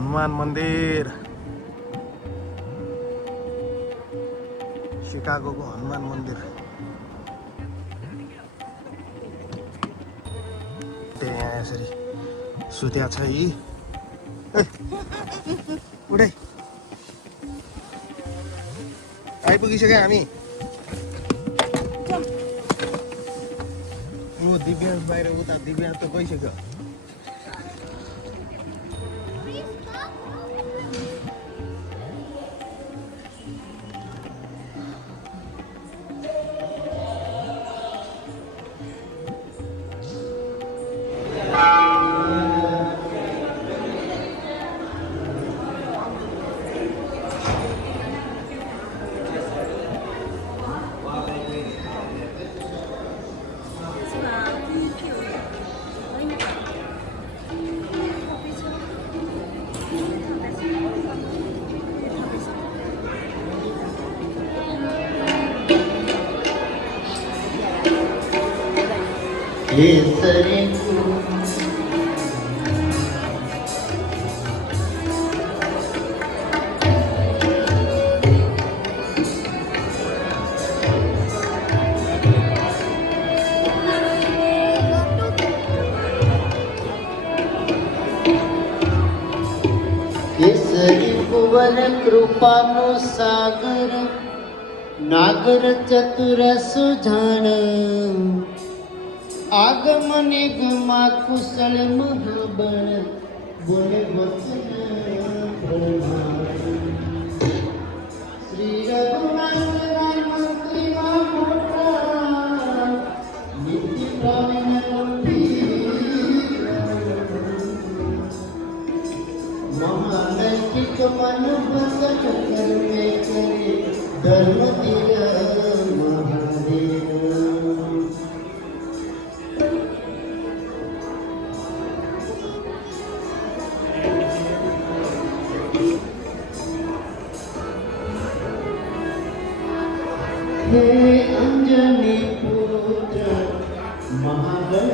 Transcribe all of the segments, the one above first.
हनुमान मंदिर, शिकागो को हनुमान मंदिर। यहाँ यसरी सुत्या छ यी। उठै आइपुगिसक्यो हामी। ऊ दिव्यांश बाहिर, उता दिव्यांश त गइसक्यो। केसरी भुवन कृपानो सागर, नागर चतुर सुजान, आगम निगमा कुशल महाबल, बोले वचन प्रमाण। श्री रघुनाथ मंत्री मोटा, नित्य प्रवीण गंभीर, महानैतिक मन बसत करने करे, धर्म धीर महादेव। हे अंजनी पुत्र महाबल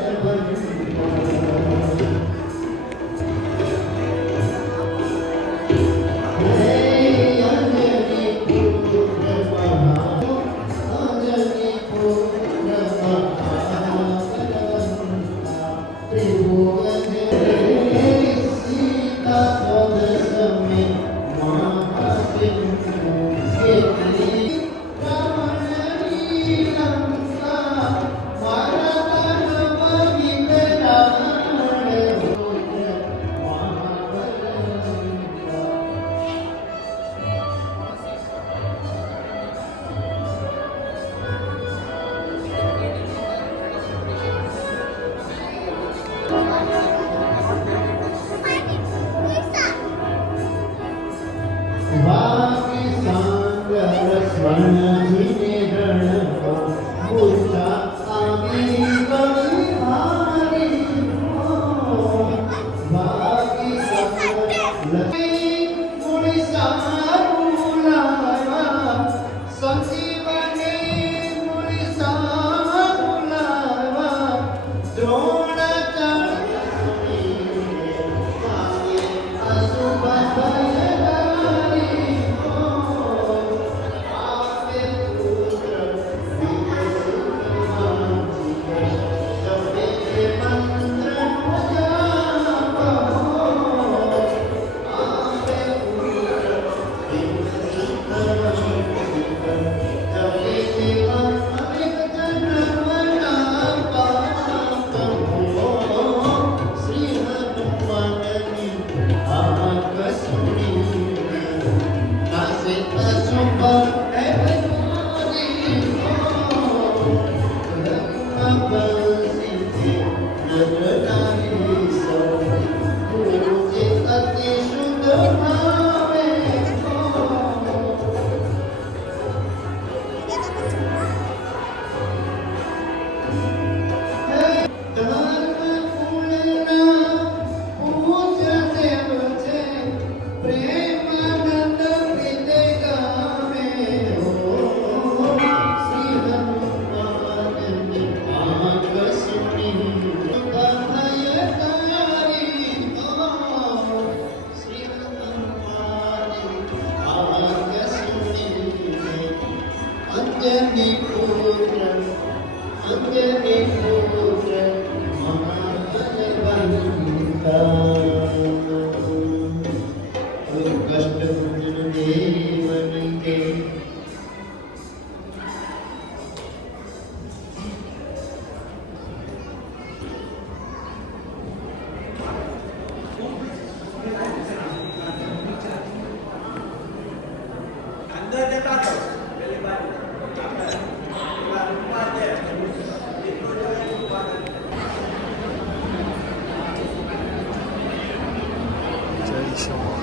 shore.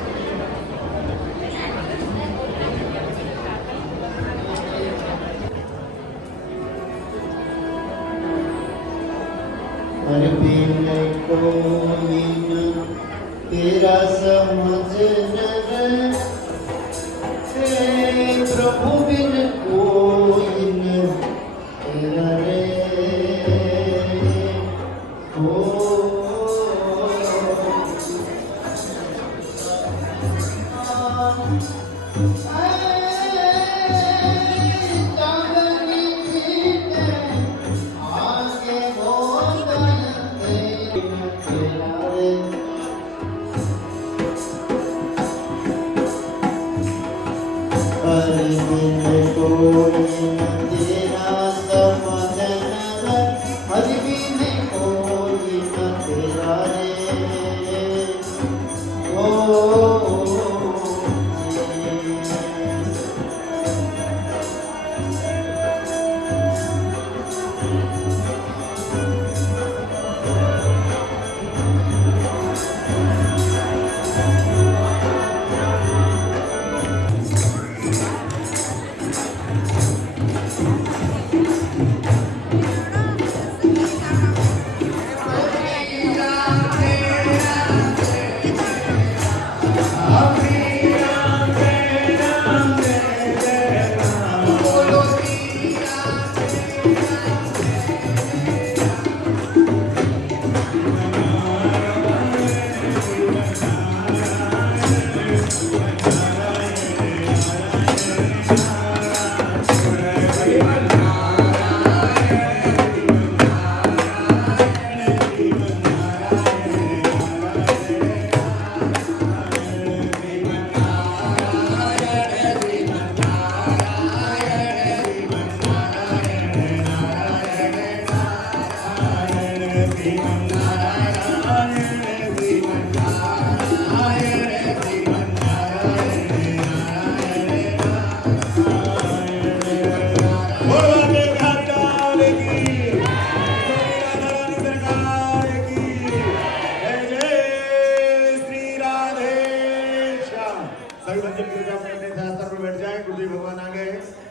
बिन कोई न तेरा समझ न रे प्रभु बिन कोई न तेरा रे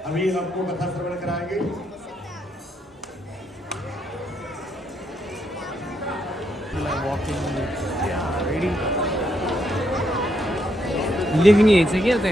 अभी आपको कथा श्रवण कराएंगे। लिव्हिंग यायचं की आता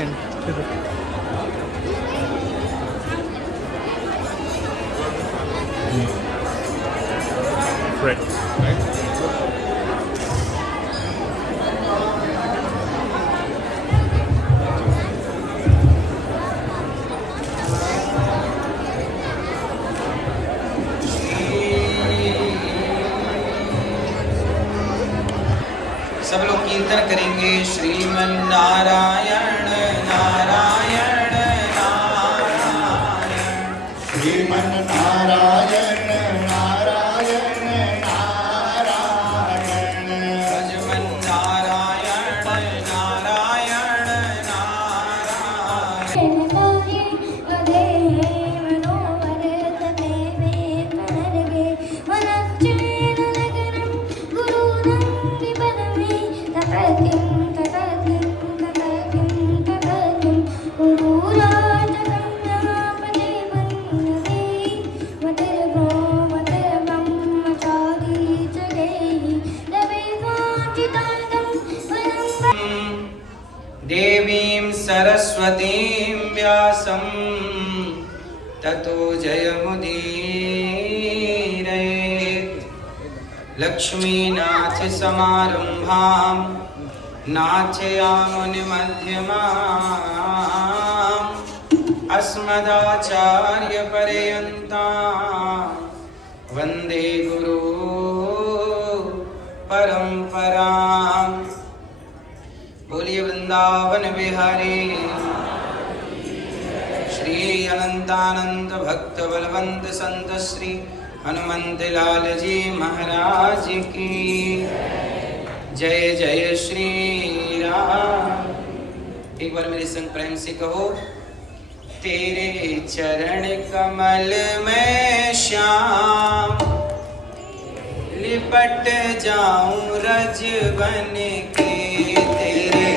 सब लोग कीर्तन करेंगे श्रीमन नारायण नारायण नारायण श्रीमन नारायण नारायण नारायण भजमन नारायण नारायण नारायण देवीं सरस्वतीं व्यासं ततो जयमुदीरयेत् लक्ष्मीनाथ समारंभां नाथयामुनिमध्यमाम् अस्मदाचार्यपर्यन्तां वन्दे गुरु परम्पराम्। बोलिए वृंदावन बिहारी श्री अनंतानंद भक्त बलवंत संत श्री हनुमंत लाल जी महाराज की जय जय श्री राम। एक बार मेरे संग प्रेम से कहो, तेरे चरण कमल में श्याम लिपट जाऊं रज बन के, तेरे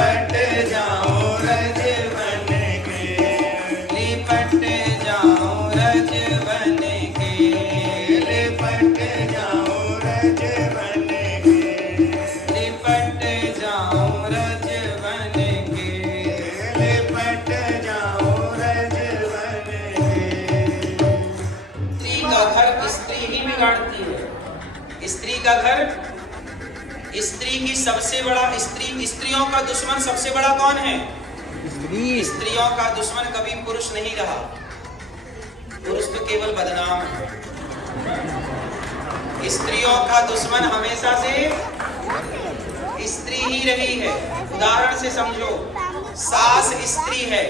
लिपट जाओ रज बन के, लिपट जाओ रज बन के, लिपट जाओ रज बन के, लिपट जाओ रज बन के। लिपट जाओ रज बन के। स्त्री का घर स्त्री ही बिगाड़ती है। स्त्री का घर, स्त्री की सबसे बड़ा स्त्रियों का दुश्मन सबसे बड़ा कौन है? स्त्रियों का दुश्मन कभी पुरुष नहीं रहा। पुरुष तो केवल बदनाम है। स्त्रियों का दुश्मन हमेशा से स्त्री ही रही है। उदाहरण से समझो, सास स्त्री है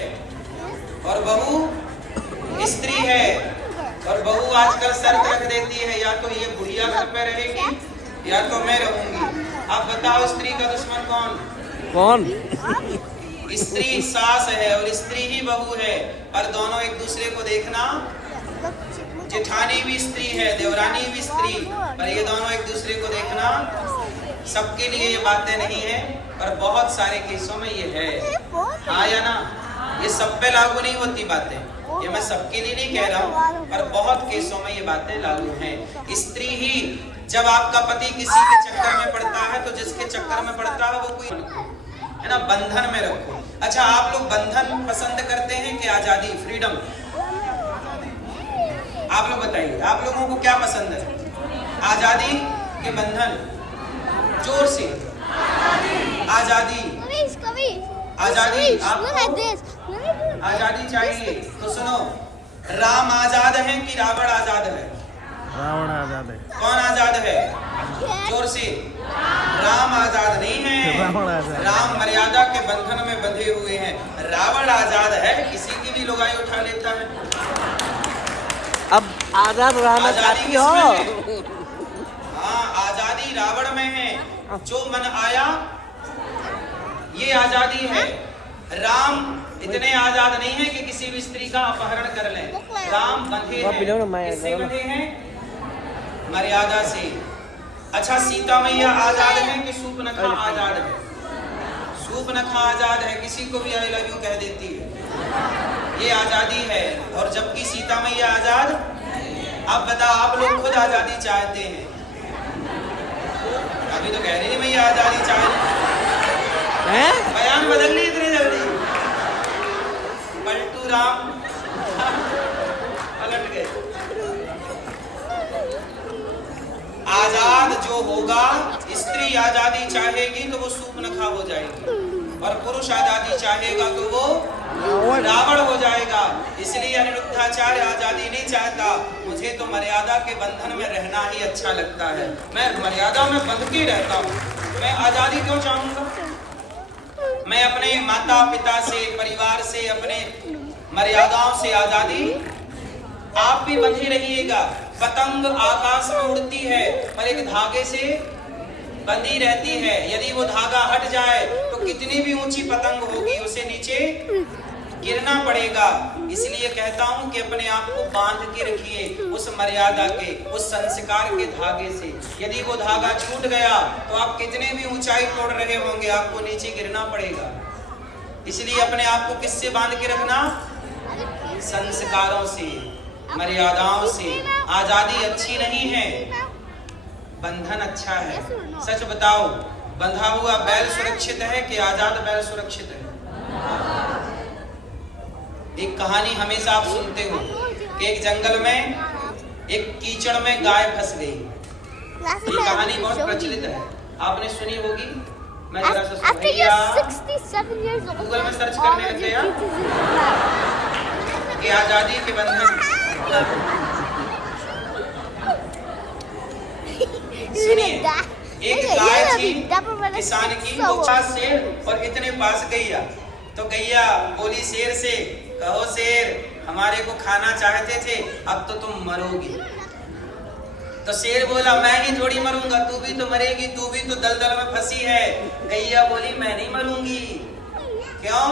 और बहू स्त्री है, और बहू आजकल शर्त रख देती है या तो ये बुढ़िया घर पे रहेगी या तो मैं रहूंगी। अब बताओ स्त्री का दुश्मन कौन? स्त्री सास है और स्त्री ही बहू है, और दोनों एक दूसरे को देखना, जेठानी भी स्त्री है, देवरानी भी स्त्री, पर ये दोनों एक दूसरे को देखना सबके लिए ये बातें नहीं है, पर बहुत सारे केसों में ये है। हाँ या ना? ये सब पे लागू नहीं होती बातें, ये मैं सबके लिए नहीं कह रहा हूँ, पर बहुत केसों में ये बातें लागू हैं। स्त्री ही, जब आपका पति किसी के चक्कर में पड़ता है तो जिसके चक्कर में पड़ता है वो कोई है ना, बंधन में रखो। अच्छा, आप लोग बंधन पसंद करते हैं कि आजादी, फ्रीडम? आप लोग बताइए, आप लोगों को क्या पसंद है, आजादी के बंधन? जोर से आजादी। आजादी आपको आजादी चाहिए तो सुनो, राम आजाद है कि रावण आजाद है? रावण आजाद है। कौन आजाद है? जोर से। राम आजाद नहीं है, राम मर्यादा के बंधन में बंधे हुए हैं। रावण आजाद है, किसी की भी लुगाई उठा लेता है। अब आजाद रहना चाहती हो? हाँ, आजादी रावण में है, जो मन आया ये आजादी है। राम इतने आजाद नहीं है कि किसी भी स्त्री का अपहरण कर लें। राम बंधे हैं, किससे बंधे हैं? मर्यादा से। अच्छा, सीता मैया आजाद है कि शूर्पणखा आजाद है? शूर्पणखा आजाद है, किसी को भी आई लव यू कह देती है, ये आजादी है। और जबकि सीता मैया आजाद। अब बताओ, आप लोग खुद आजादी चाहते हैं? अभी तो कह रही नहीं मैया आजादी चाहते हैं, बयान बदल ली इतने जल्दी। पलटू राम पलट गए। आजाद जो होगा, स्त्री आजादी चाहेगी तो वो शूर्पणखा हो जाएगी, और पुरुष आजादी चाहेगा तो वो रावण हो जाएगा। इसलिए अनिरुद्धाचार्य आजादी नहीं चाहता, मुझे तो मर्यादा के बंधन में रहना ही अच्छा लगता है, मैं मर्यादा में बंध के रहता हूँ। मैं आजादी क्यों चाहूंगा? मैं अपने माता पिता से, परिवार से, अपने मर्यादाओं से आजादी। आप भी बंधे रहिएगा। पतंग आकाश में उड़ती है पर एक धागे से बंधी रहती है, यदि वो धागा हट जाए तो कितनी भी ऊंची पतंग होगी उसे नीचे गिरना पड़ेगा। इसलिए कहता हूं कि अपने आप को बांध के रखिए उस मर्यादा के, उस संस्कार के धागे से। यदि वो धागा छूट गया तो आप कितने भी ऊंचाई तोड़ रहे होंगे, आपको नीचे गिरना पड़ेगा। इसलिए अपने आप को किससे बांध के रखना? संस्कारों से, मर्यादाओं से। आजादी अच्छी नहीं है, बंधन अच्छा है। सच बताओ, बंधा हुआ बैल सुरक्षित है कि आजाद बैल सुरक्षित है? एक कहानी हमेशा आप सुनते हो कि एक जंगल में एक कीचड़ में गाय फंस गई। ये कहानी बहुत प्रचलित है, आपने सुनी होगी। मैं जरा सा गूगल में सर्च करने लग गया कि आजादी के बंधन। सुनिए, एक गाय थी किसान की, वो पास शेर और इतने पास गैया। तो गैया बोली शेर से, कहो शेर, हमारे को खाना चाहते थे, अब तो तुम मरोगी। तो शेर बोला, मैं ही थोड़ी मरूंगा, तू भी तो मरेगी, तू भी तो दलदल में फंसी है। गैया बोली, मैं नहीं मरूंगी। क्यों?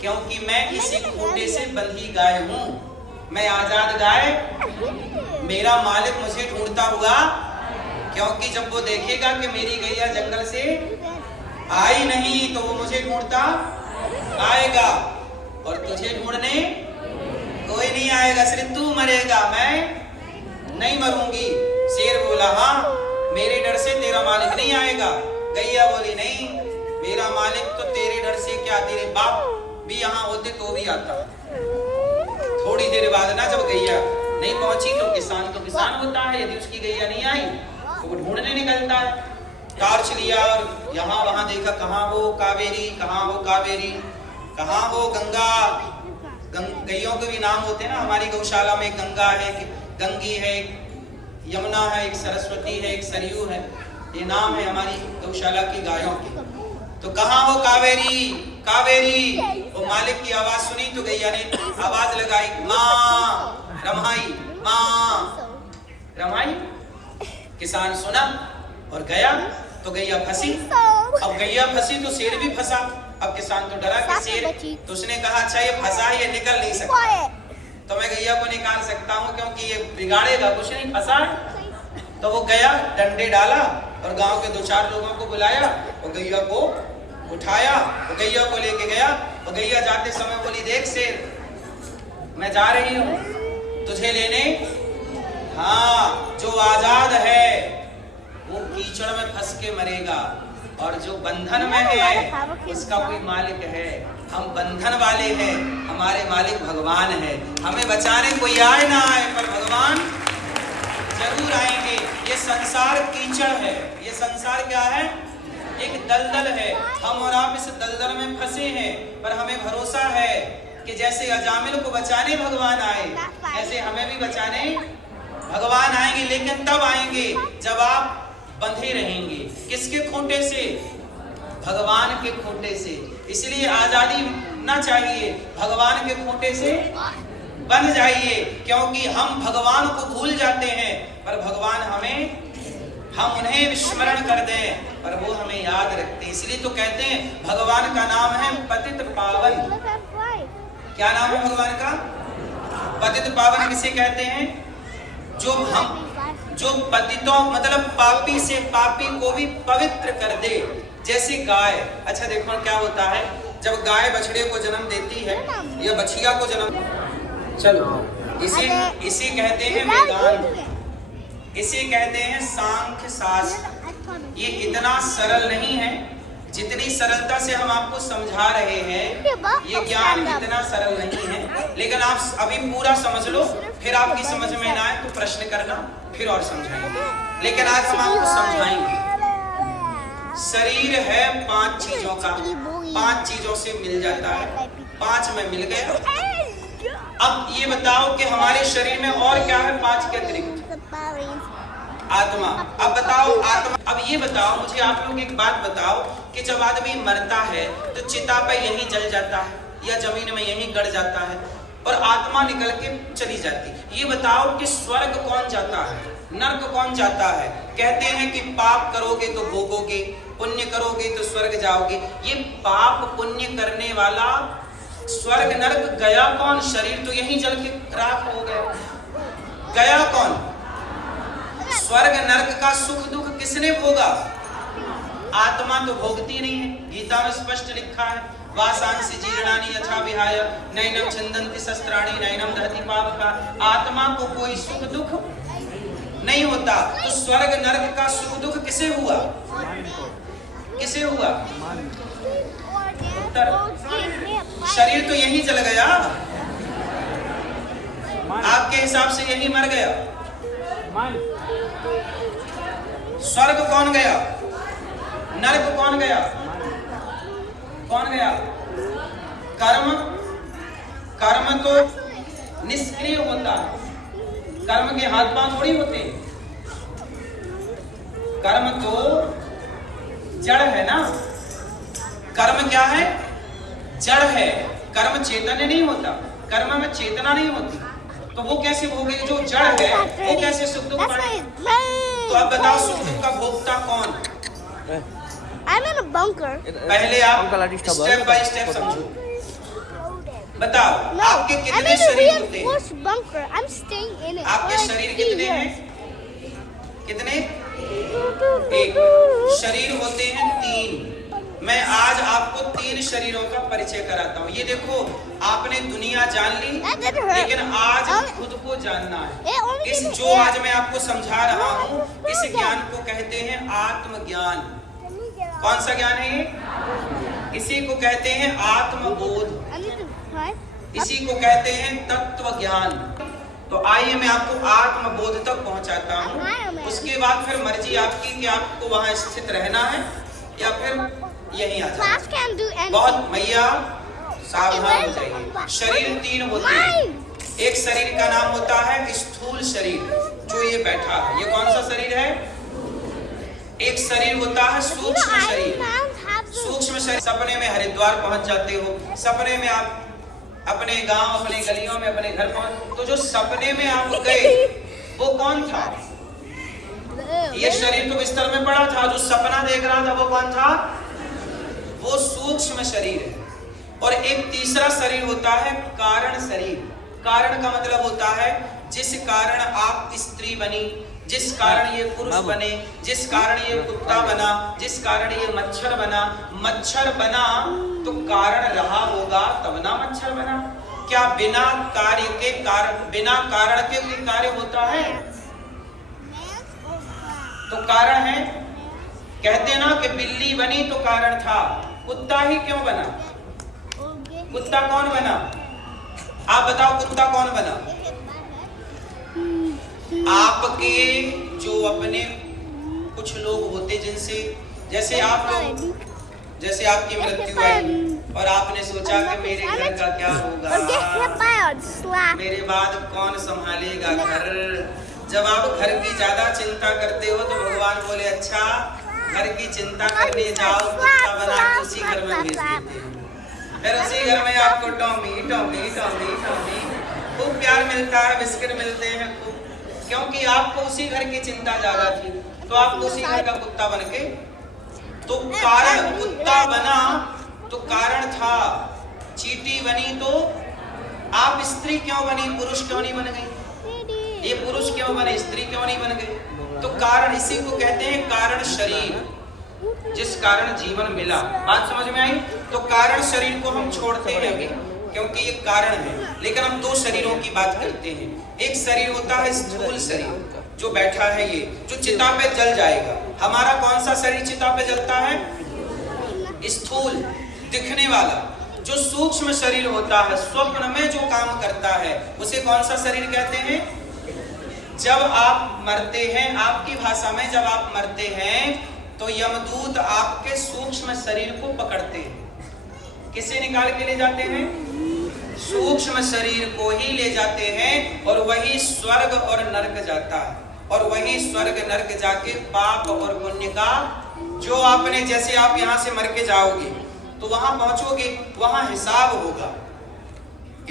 क्योंकि मैं इसी खूंटे से बंधी गाय हूँ, मैं आजाद गाय। मेरा मालिक मुझे ढूंढता हुआ, क्योंकि जब वो देखेगा कि मेरी गैया जंगल से आई नहीं तो वो मुझे ढूंढ ढूंढता आएगा और तुझे ढूंढने कोई नहीं आएगा, सिर्फ तू मरेगा, मैं नहीं मरूंगी। शेर बोला हाँ मेरे डर से तेरा मालिक नहीं आएगा। गैया बोली नहीं, मेरा मालिक तो तेरे डर से क्या, तेरे बाप भी यहाँ होते तो भी आता। थोड़ी देर बाद ना जब गैया नहीं पहुंची तो किसान होता है, यदि उसकी गैया नहीं आई तो वो ढूंढने निकलता है। टॉर्च लिया और यहाँ वहां देखा, कहाँ हो कावेरी, कहाँ हो कावेरी, कहाँ हो गंगा। गैयों के भी नाम होते हैं ना, हमारी गौशाला में गंगा है, गंगी है, यमुना है, एक सरस्वती है, एक सरयू है, ये नाम है हमारी गौशाला की गायों के। तो कहाँ हो कावेरी, कावेरी। वो मालिक की आवाज सुनी तो गैया ने आवाज लगाई, माँ रमाई, माँ रमाई। किसान सुना और गया तो गैया फंसी। अब गैया फंसी तो शेर भी फंसा। अब किसान तो डरा कि शेर, तो उसने कहा अच्छा ये फंसा, ये निकल नहीं सकता, तो मैं गैया को निकाल सकता हूँ क्योंकि ये बिगाड़ेगा कुछ नहीं, फंसा। तो वो गया, डंडे डाला और गांव के 2-4 लोगों को बुलाया और गैया को उठाया, तो गैया को लेके गया। और गैया जाते समय बोली, देख शेर मैं जा रही हूँ तुझे लेने। हाँ जो आजाद है वो कीचड़ में फंस के मरेगा और जो बंधन में है उसका कोई मालिक है। हम बंधन वाले हैं, हमारे मालिक भगवान है। हमें बचाने कोई आए ना आए पर भगवान जरूर आएंगे। ये संसार कीचड़ है, ये संसार क्या है, एक दलदल है। हम और आप इस दलदल में फंसे हैं, पर हमें भरोसा है कि जैसे अजामिल को बचाने भगवान आए, ऐसे हमें भी बचाने भगवान आएंगे। लेकिन तब आएंगे जब आप बंधे रहेंगे। किसके खूंटे से, भगवान के खूंटे से। इसलिए आजादी ना चाहिए, भगवान के खूंटे से बंध जाइए, क्योंकि हम भगवान को भूल जाते हैं पर भगवान हमें, हम उन्हें स्मरण कर दें पर वो हमें याद रखते हैं। इसलिए तो कहते हैं भगवान का नाम है पतित पावन। क्या नाम है भगवान का? पतित पावन किसे कहते हैं? जो पतितों मतलब पापी से पापी को भी पवित्र कर दे। जैसे गाय, अच्छा देखो क्या होता है जब गाय बछड़े को जन्म देती है या बछिया को जन्म, चलो इसे कहते हैं वेदांत, इसे कहते हैं सांख्य शास्त्र। ये इतना सरल नहीं है जितनी सरलता से हम आपको समझा रहे हैं। ये ज्ञान इतना सरल नहीं है, लेकिन आप अभी पूरा समझ लो, फिर आपकी समझ में ना आए तो प्रश्न करना, फिर और समझाएंगे। लेकिन आज हम आपको समझाएंगे। शरीर है 5 चीजों का, 5 चीजों से मिल जाता है, 5 में मिल गया। अब ये बताओ कि हमारे शरीर में और क्या है 5 के अतिरिक्त? आत्मा। अब बताओ आत्मा, अब ये बताओ मुझे आप लोग एक बात बताओ कि जब आदमी मरता है तो चिता पे यहीं जल जाता है या जमीन में यहीं गड़ जाता है और आत्मा निकल के चली जाती। ये बताओ कि स्वर्ग कौन जाता है, नर्क कौन जाता है? कहते हैं कि पाप करोगे तो भोगोगे, पुण्य करोगे तो स्वर्ग जाओगे। ये पाप पुण्य करने वाला स्वर्ग नर्क गया कौन? शरीर तो यहीं जल के राख हो गया, गया कौन? स्वर्ग नर्क का सुख दुख किसने भोगा? आत्मा तो भोगती नहीं है। गीता में स्पष्ट लिखा है, वासांसि जीर्णानि यथा विहाय नैनम छिन्दन्ति शस्त्राणि नैनम दहति पावका। आत्मा को कोई सुख दुख नहीं होता। तो स्वर्ग नरक का सुख दुख किसे हुआ? किसे हुआ? उत्तर, शरीर तो यही जल गया, आपके हिसाब से यही मर गया। स्वर्ग कौन गया? नरक कौन गया? कौन गया? कर्म। कर्म तो निष्क्रिय होता है, कर्म के हाथ पांव थोड़ी होते। कर्म तो जड़ है ना, कर्म क्या है? जड़ है। कर्म चेतन नहीं होता, कर्म में चेतना नहीं होती, तो वो कैसे भोगेगी? जो जड़ है वो कैसे सुख दुख पाएगा? तो अब बताओ सुख दुख का भोक्ता कौन? I'm in a bunker. पहले आप स्टेप बाय स्टेप समझो। बताओ आपके कितने शरीर होते हैं? bunker. I'm staying in it. आपके शरीर कितने हैं? कितने? एक। शरीर होते हैं 3, मैं आज आपको 3 शरीरों का परिचय कराता हूँ। ये देखो, आपने दुनिया जान ली, लेकिन आज खुद को जानना है। इस जो आज मैं आपको समझा रहा हूँ, इस ज्ञान को कहते हैं आत्मज्ञान। कौन सा ज्ञान है ये? इसी को कहते हैं आत्मबोध, इसी को कहते हैं तत्व ज्ञान। तो आइए मैं आपको आत्मबोध तक पहुंचाता हूँ। उसके बाद फिर मर्जी आपकी कि आपको वहां स्थित रहना है या फिर यहीं आ जाए। बहुत मैया सावधान हो जाइए। शरीर 3 होते हैं। एक शरीर का नाम होता है स्थूल शरीर, जो ये बैठा है, ये कौन सा शरीर है? एक शरीर होता है सूक्ष्म शरीर। सूक्ष्म शरीर, सपने में हरिद्वार पहुंच जाते हो, सपने में आप अपने गांव, अपने गलियों में, अपने घर पहुंच, तो जो सपने में आप गए वो कौन था? ये शरीर तो बिस्तर में पड़ा था, जो सपना देख रहा था वो कौन था? वो सूक्ष्म शरीर है। और एक तीसरा शरीर होता है कारण शरीर। कारण का मतलब होता है जिस कारण आप स्त्री बनी, जिस कारण ये पुरुष बने, जिस कारण ये कुत्ता बना, जिस कारण ये मच्छर बना। मच्छर बना तो कारण रहा होगा तब ना मच्छर बना। क्या बिना कार्य के कारण, बिना कारण के कोई कार्य होता है? तो कारण है। कहते ना कि बिल्ली बनी तो कारण था, कुत्ता ही क्यों बना? कुत्ता कौन बना? आप बताओ, कुत्ता कौन बना? आपके जो अपने कुछ लोग होते जिनसे, जैसे आप लोग, जैसे आपकी मृत्यु आई और आपने सोचा कि मेरे घर का क्या होगा, मेरे बाद कौन संभालेगा घर। जब आप घर की ज्यादा चिंता करते हो तो भगवान बोले अच्छा घर की चिंता करने जाओ, कुत्ता बना के उसी घर में भेज देते हैं। फिर उसी घर में आपको टॉमी टॉमी टॉमी टॉमी खूब प्यार मिलता है, बिस्किट मिलते हैं खूब, क्योंकि आपको उसी घर की चिंता ज्यादा थी, तो आपको उसी घर का कुत्ता बन के, तो कारण कुत्ता बना तो कारण था। चींटी बनी तो आप स्त्री क्यों बनी, पुरुष क्यों नहीं बन गई? ये पुरुष क्यों बने, स्त्री क्यों नहीं बन गई? तो कारण, इसी को कहते हैं कारण शरीर, जिस कारण जीवन मिला। बात समझ में आई? तो कारण शरीर को हम छोड़ते हैं अभी, क्योंकि ये कारण है, लेकिन हम 2 शरीरों की बात करते हैं। एक शरीर होता है स्थूल शरीर, जो बैठा है ये, जो चिता पे जल जाएगा। हमारा कौन सा शरीर चिता पे जलता है? स्थूल, दिखने वाला। जो सूक्ष्म शरीर होता है, स्वप्न में जो काम करता है, उसे कौन सा शरीर कहते हैं? जब आप मरते हैं, आपकी भाषा में जब आप मरते हैं तो यमदूत आपके सूक्ष्म शरीर को पकड़ते हैं। किसे निकाल के ले जाते हैं? सूक्ष्म शरीर को ही ले जाते हैं, और वही स्वर्ग और नरक जाता है। और वही स्वर्ग नरक जाके पाप और पुण्य का, जो आपने, जैसे आप यहाँ से मर के जाओगे तो वहां पहुंचोगे, वहां हिसाब होगा।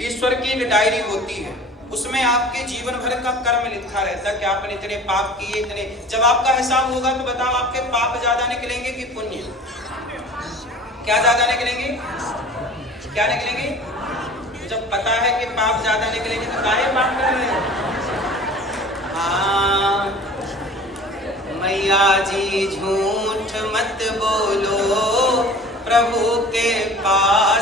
ईश्वर की एक डायरी होती है, उसमें आपके जीवन भर का कर्म लिखा रहता है कि आपने इतने पाप किए, इतने। जब आपका हिसाब होगा तो बताओ आपके पाप ज्यादा निकलेंगे कि पुण्य? क्या ज्यादा निकलेंगे? क्या निकलेंगे? जब पता है कि पाप ज्यादा निकलेंगे तो काहे पाप कर रहे हैं? हाँ मैया जी झूठ मत बोलो, प्रभु के पास